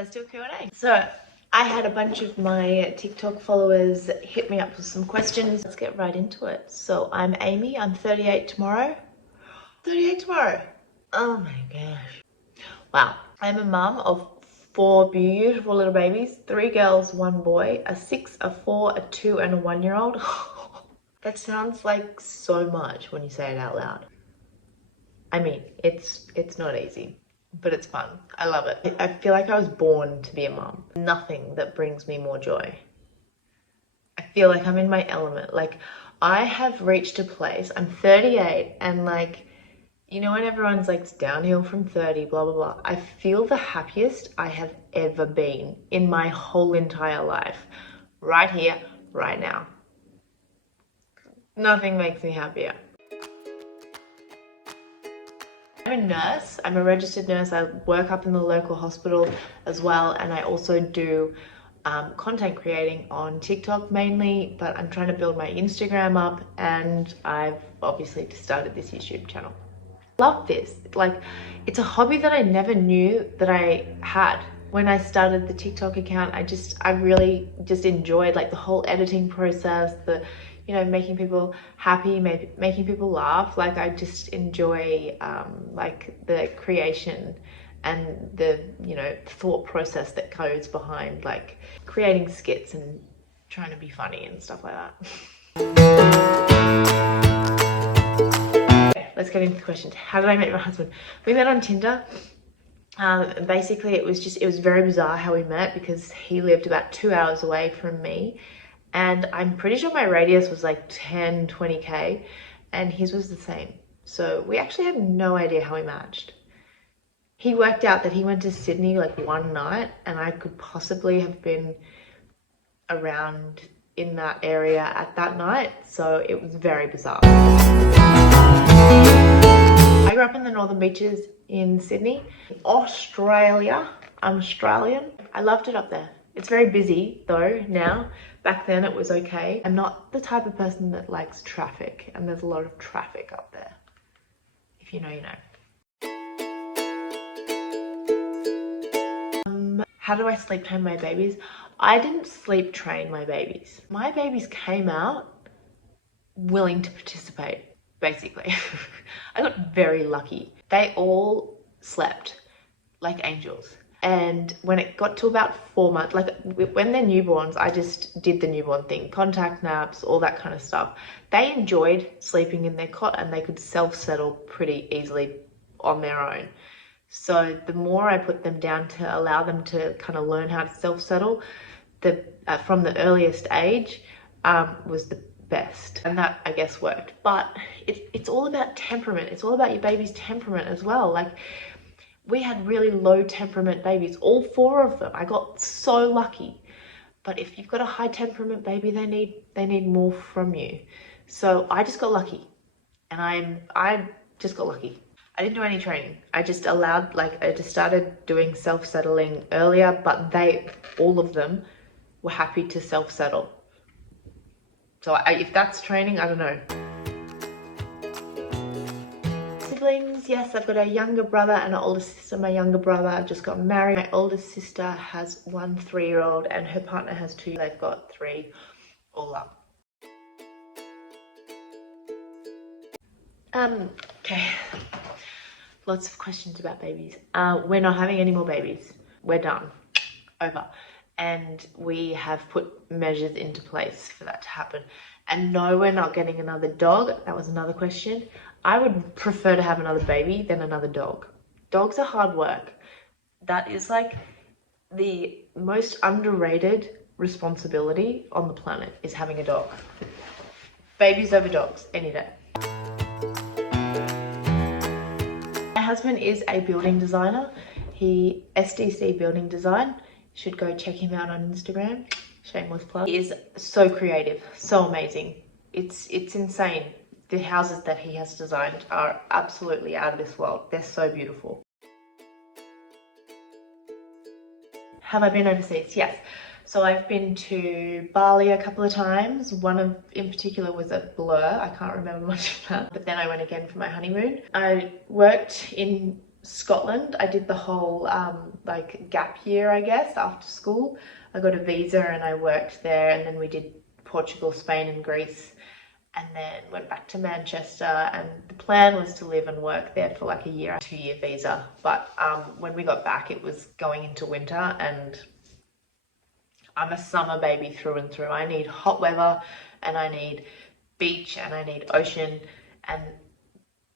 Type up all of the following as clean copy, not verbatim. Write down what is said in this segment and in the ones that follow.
let's do a Q&A. So I had a bunch of my TikTok followers hit me up with some questions. Let's get right into it. So I'm Amy, I'm 38 tomorrow. 38 tomorrow. Oh my gosh. Wow. I'm a mum of 4 beautiful little babies, 3 girls, 1 boy, a 6, a 4, a 2, and a 1-year-old. That sounds like so much when you say it out loud. I mean, it's not easy, but it's fun. I love it. I feel like I was born to be a mum. Nothing that brings me more joy. I feel like I'm in my element. Like, I have reached a place, I'm 38, and like, you know when everyone's like, it's downhill from 30, blah, blah, blah. I feel the happiest I have ever been in my whole entire life. Right here, right now. Nothing makes me happier. I'm a nurse. I'm a registered nurse. I work up in the local hospital as well, and I also do content creating on TikTok mainly, but I'm trying to build my Instagram up, and I've obviously started this YouTube channel. Love this. Like, it's a hobby that I never knew that I had. When I started the TikTok account, I really just enjoyed like the whole editing process, the, you know, making people happy, making people laugh. Like, I just enjoy like the creation and the, you know, thought process that goes behind like creating skits and trying to be funny and stuff like that. Let's get into the questions. How did I meet my husband? We met on Tinder. Basically, it was very bizarre how we met because he lived about 2 hours away from me, and I'm pretty sure my radius was like 10, 20k, and his was the same. So we actually had no idea how we matched. He worked out that he went to Sydney like one night, and I could possibly have been around in that area at that night, so it was very bizarre. I grew up in the Northern Beaches in Sydney. Australia. I'm Australian. I loved it up there. It's very busy though now. Back then it was okay. I'm not the type of person that likes traffic, and there's a lot of traffic up there. If you know, you know. How do I sleep train my babies? I didn't sleep train my babies. My babies came out willing to participate, basically. I got very lucky. They all slept like angels. And when it got to about 4 months, like when they're newborns, I just did the newborn thing, contact naps, all that kind of stuff. They enjoyed sleeping in their cot and they could self-settle pretty easily on their own. So the more I put them down to allow them to kind of learn how to self-settle, from the earliest age was the best, and that I guess worked. But it's all about temperament. It's all about your baby's temperament as well. Like, we had really low temperament babies, all 4 of them. I got so lucky. But if you've got a high temperament baby, they need more from you. So I just got lucky, and I just got lucky. I didn't do any training. I just started doing self-settling earlier, but all of them were happy to self-settle. So if that's training, I don't know. Siblings, yes, I've got a younger brother and an older sister. My younger brother just got married. My older sister has 1 3-year-old and her partner has 2. They've got 3 all up. Okay. Lots of questions about babies. We're not having any more babies. We're done. Over. And we have put measures into place for that to happen. And no, we're not getting another dog. That was another question. I would prefer to have another baby than another dog. Dogs are hard work. That is like the most underrated responsibility on the planet, is having a dog. Babies over dogs, any day. My husband is a building designer. SDC Building Design. Should go check him out on Instagram. Shameless plug. He is so creative, so amazing. It's insane. The houses that he has designed are absolutely out of this world. They're so beautiful. Have I been overseas? Yes. So I've been to Bali a couple of times. One in particular was a blur. I can't remember much of that. But then I went again for my honeymoon. I worked in Scotland. I did the whole like gap year, I guess, after school. I got a visa and I worked there, and then we did Portugal, Spain and Greece, and then went back to Manchester, and the plan was to live and work there for like a year, 2-year visa. But when we got back, it was going into winter, and I'm a summer baby through and through. I need hot weather, and I need beach, and I need ocean, and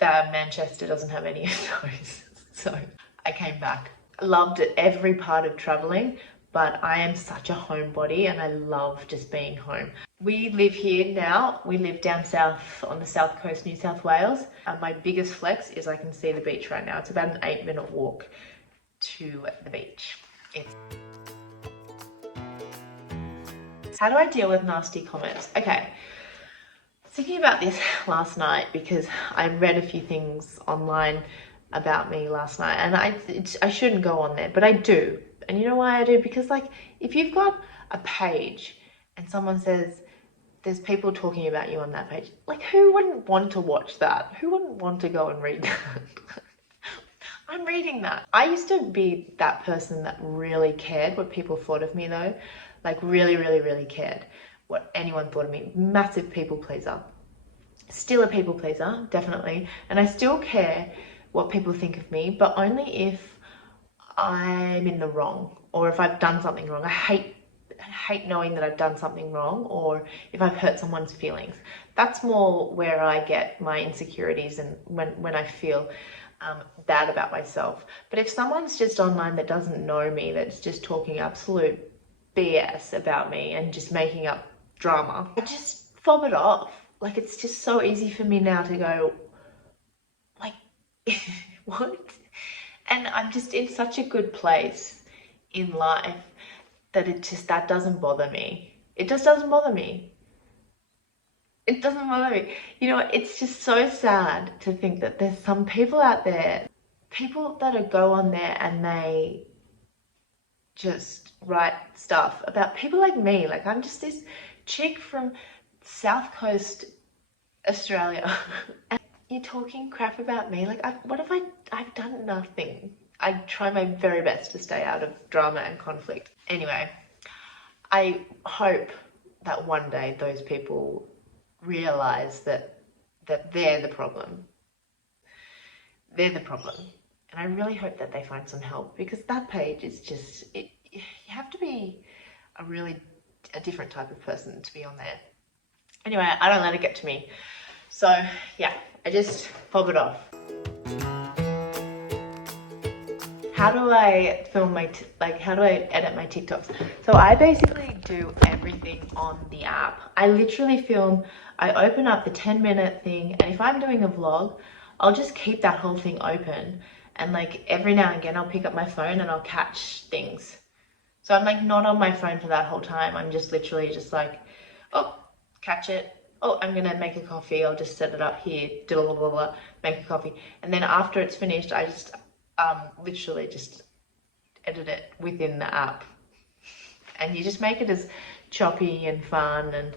Manchester doesn't have any of those. So I came back. I loved every part of traveling, but I am such a homebody and I love just being home. We live here now. We live down south on the south coast, New South Wales. And my biggest flex is I can see the beach right now. It's about an 8-minute walk to the beach. How do I deal with nasty comments? Okay. Thinking about this last night because I read a few things online about me last night, and I shouldn't go on there, but I do. And you know why I do? Because like, if you've got a page and someone says there's people talking about you on that page, like, who wouldn't want to watch that? Who wouldn't want to go and read that? I'm reading that. I used to be that person that really cared what people thought of me though. Like really, really, really cared what anyone thought of me. Massive people pleaser. Still a people pleaser, definitely. And I still care what people think of me, but only if I'm in the wrong or if I've done something wrong. I hate knowing that I've done something wrong, or if I've hurt someone's feelings. That's more where I get my insecurities, and when I feel bad about myself. But if someone's just online that doesn't know me, that's just talking absolute BS about me and just making up drama, I just fob it off. Like, it's just so easy for me now to go, like, what? And I'm just in such a good place in life that that doesn't bother me. It just doesn't bother me. It doesn't bother me. You know, it's just so sad to think that there's some people out there, people that go on there and they just write stuff about people like me. Like, I'm just this chick from South Coast Australia and you're talking crap about me. Like, what have I've done nothing. I try my very best to stay out of drama and conflict. Anyway, I hope that one day those people realize that they're the problem. They're the problem. And I really hope that they find some help, because that page is just, you have to be a different type of person to be on there. Anyway, I don't let it get to me. So yeah, I just fob it off. How do I film how do I edit my TikToks? So I basically do everything on the app. I literally film, I open up the 10-minute thing, and if I'm doing a vlog, I'll just keep that whole thing open. And like every now and again, I'll pick up my phone and I'll catch things. So I'm like not on my phone for that whole time. I'm just literally just like, oh, catch it. Oh, I'm gonna make a coffee. I'll just set it up here, blah, blah, blah, blah, make a coffee. And then after it's finished, I just literally just edit it within the app. And you just make it as choppy and fun and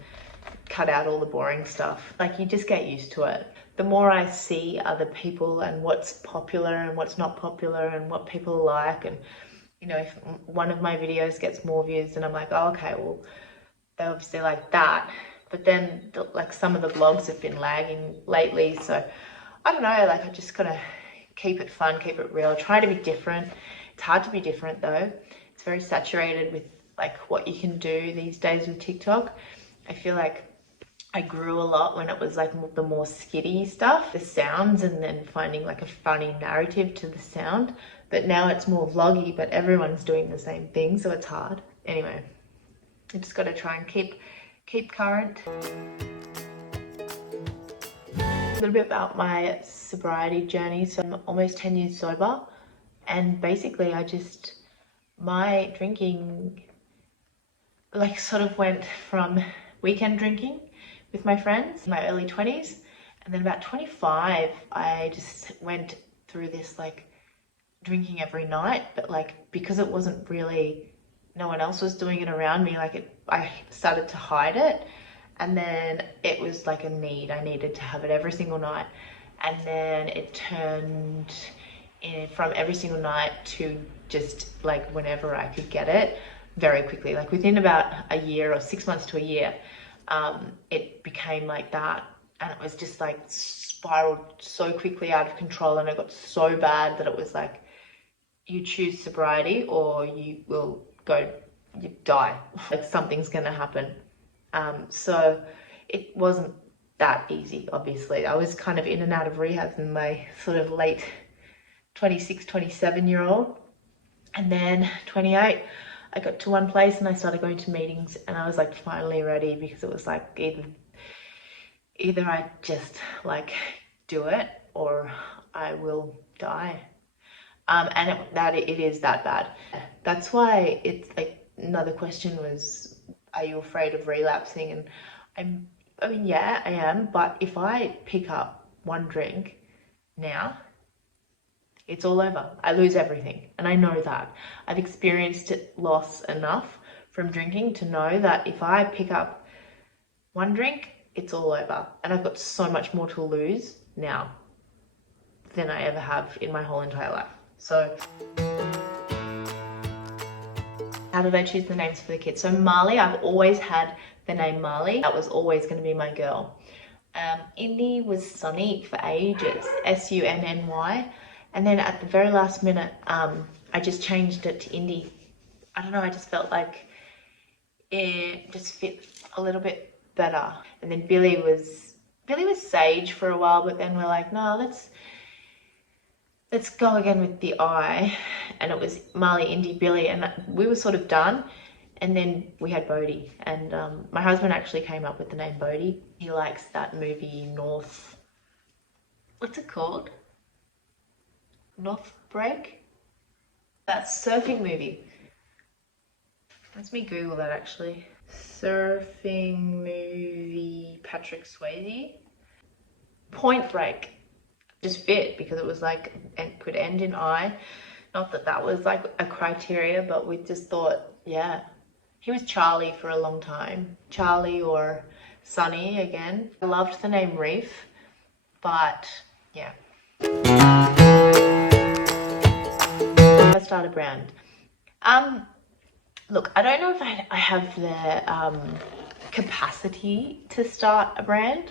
cut out all the boring stuff. Like, you just get used to it. The more I see other people and what's popular and what's not popular and what people like, and you know, if one of my videos gets more views, then I'm like, oh, okay, well, they obviously like that. But then like some of the vlogs have been lagging lately, so I don't know, like I just gotta keep it fun, keep it real, try to be different. It's hard to be different though. It's very saturated with like what you can do these days with TikTok. I feel like I grew a lot when it was like the more skitty stuff, the sounds, and then finding like a funny narrative to the sound. But now it's more vloggy, but everyone's doing the same thing, so it's hard. Anyway, I just got to try and keep current. A little bit about my sobriety journey. So I'm almost 10 years sober, and basically my drinking like sort of went from weekend drinking with my friends in my early 20s, and then about 25 I just went through this like drinking every night, but like because it wasn't really, no one else was doing it around me, like I started to hide it, and then it was like a need. I needed to have it every single night, and then it turned from every single night to just like whenever I could get it very quickly. Like within about a year or 6 months to a year, it became like that. And it was just like spiraled so quickly out of control, and it got so bad that it was like, you choose sobriety or you die. Like something's gonna happen. So it wasn't that easy, obviously. I was kind of in and out of rehab in my sort of late 26, 27-year-old. And then 28, I got to one place and I started going to meetings, and I was like finally ready, because it was like either I just like do it or I will die. And it is that bad. That's why it's like, another question was, are you afraid of relapsing? And I mean, yeah, I am. But if I pick up one drink now, it's all over. I lose everything. And I know that. I've experienced loss enough from drinking to know that if I pick up one drink, it's all over. And I've got so much more to lose now than I ever have in my whole entire life. So how did I choose the names for the kids? So Marley, I've always had the name Marley. That was always going to be my girl. Indy was Sunny for ages, Sunny. And then at the very last minute, I just changed it to Indy. I don't know, I just felt like it just fit a little bit better. And then Billy was Sage for a while, but then we're like, no, let's go again with the I. And it was Marley, Indy, Billy, and we were sort of done. And then we had Bodhi, and my husband actually came up with the name Bodhi. He likes that movie what's it called? North Break? That surfing movie. Let me Google that actually. Surfing movie, Patrick Swayze. Point Break. Just fit because it was like, it could end in I. Not that that was like a criteria, but we just thought, yeah. He was Charlie for a long time. Charlie or Sunny again. I loved the name Reef, but yeah. I started a brand. Look, I don't know if I have the capacity to start a brand.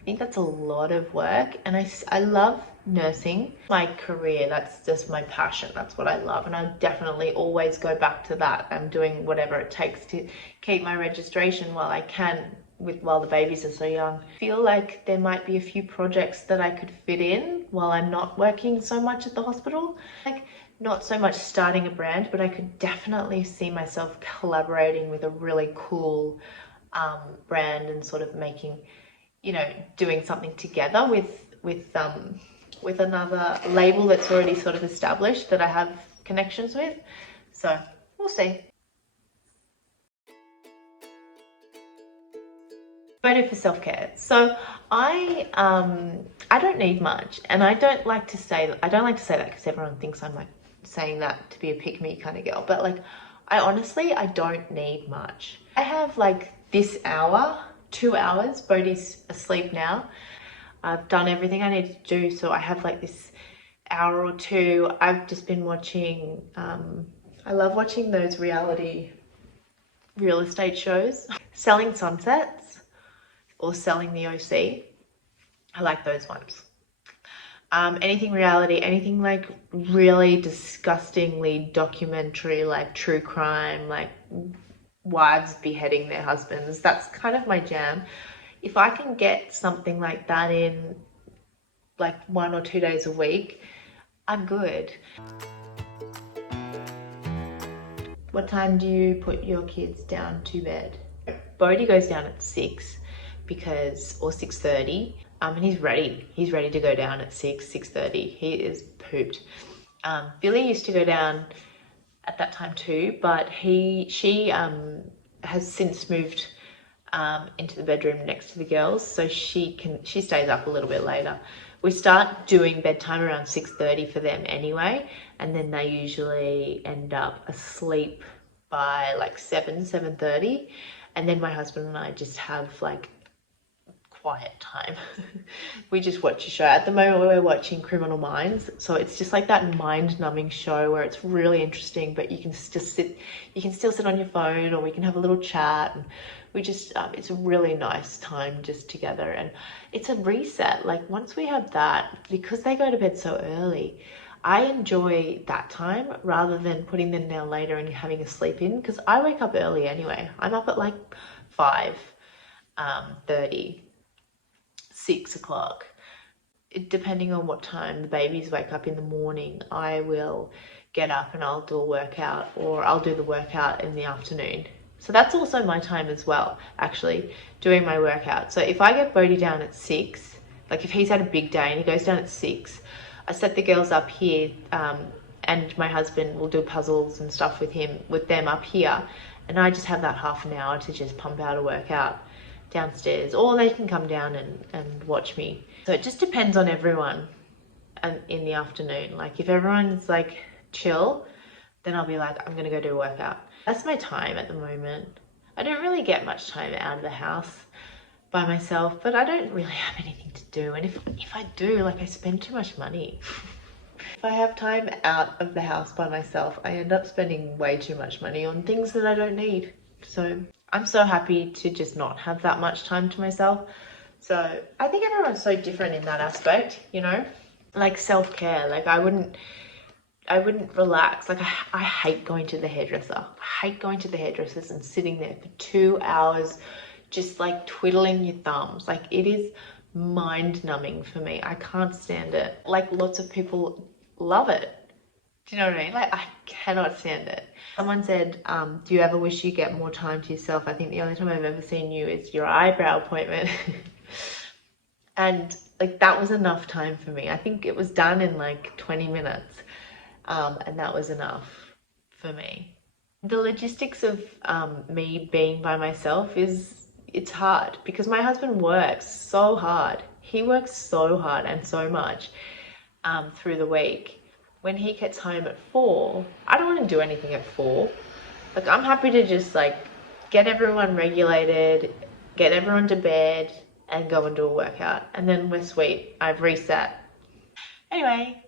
I think that's a lot of work, and I love nursing. My career, that's just my passion. That's what I love, and I definitely always go back to that. I'm doing whatever it takes to keep my registration while I can, while the babies are so young. I feel like there might be a few projects that I could fit in while I'm not working so much at the hospital. Like, not so much starting a brand, but I could definitely see myself collaborating with a really cool brand and sort of making, doing something together with another label that's already sort of established that I have connections with. So we'll see. Photo for self-care. So I don't need much, and I don't like to say that because everyone thinks I'm like saying that to be a pick-me kind of girl, but like I don't need much. I have like this hour, 2 hours. Bodhi's asleep now. I've done everything I need to do, so I have like this hour or two. I've just been watching, I love watching those reality real estate shows. Selling Sunsets or Selling the OC. I like those ones. Anything reality, anything like really disgustingly documentary, like true crime, like wives beheading their husbands. That's kind of my jam. If I can get something like that in like 1 or 2 days a week, I'm good. What time do you put your kids down to bed? Bodhi goes down at 6 or 6:30. And he's ready to go down at 6:30. He is pooped. Billy used to go down at that time too, but she has since moved into the bedroom next to the girls, so she stays up a little bit later. We start doing bedtime around 6:30 for them anyway, and then they usually end up asleep by like 7:30, and then my husband and I just have like quiet time. We just watch a show. At the moment we're watching Criminal Minds, so it's just like that mind-numbing show where it's really interesting, but you can still sit on your phone, or we can have a little chat, and we just it's a really nice time just together, and it's a reset. Like once we have that, because they go to bed so early, I enjoy that time rather than putting them down later and having a sleep in, because I wake up early anyway. I'm up at like 5:30, 6 o'clock. Depending on what time the babies wake up in the morning, I will get up and I'll do a workout, or I'll do the workout in the afternoon. So that's also my time as well, actually, doing my workout. So if I get Bodhi down at 6, like if he's had a big day and he goes down at 6, I set the girls up here, and my husband will do puzzles and stuff with them up here, and I just have that half an hour to just pump out a workout downstairs, or they can come down and watch me. So it just depends on everyone in the afternoon. Like if everyone's like chill, then I'll be like, I'm gonna go do a workout. That's my time at the moment. I don't really get much time out of the house by myself, but I don't really have anything to do. And if I do, like I spend too much money. If I have time out of the house by myself, I end up spending way too much money on things that I don't need. So I'm so happy to just not have that much time to myself. So I think everyone's so different in that aspect, you know, like self-care. Like I wouldn't relax. Like I hate going to the hairdresser. I hate going to the hairdressers and sitting there for 2 hours just like twiddling your thumbs. Like it is mind numbing for me. I can't stand it. Like lots of people love it. Do you know what I mean? Like I cannot stand it. Someone said, do you ever wish you get more time to yourself? I think the only time I've ever seen you is your eyebrow appointment. And like that was enough time for me. I think it was done in like 20 minutes. And that was enough for me. The logistics of me being by myself it's hard, because my husband works so hard. He works so hard and so much through the week. When he gets home at 4, I don't want to do anything at 4. Like I'm happy to just like get everyone regulated, get everyone to bed, and go and do a workout, and then we're sweet. I've reset. Anyway,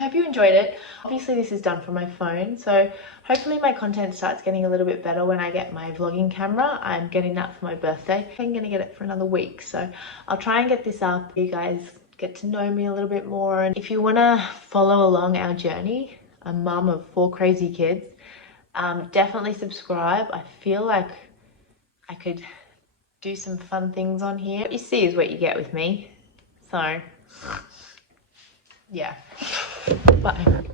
hope you enjoyed it. Obviously this is done from my phone, so hopefully my content starts getting a little bit better when I get my vlogging camera. I'm getting that for my birthday. I'm gonna get it for another week, so I'll try and get this up. You guys get to know me a little bit more, and if you want to follow along our journey, a mum of 4 crazy kids, definitely subscribe. I feel like I could do some fun things on here. What you see is what you get with me, so yeah. Bye.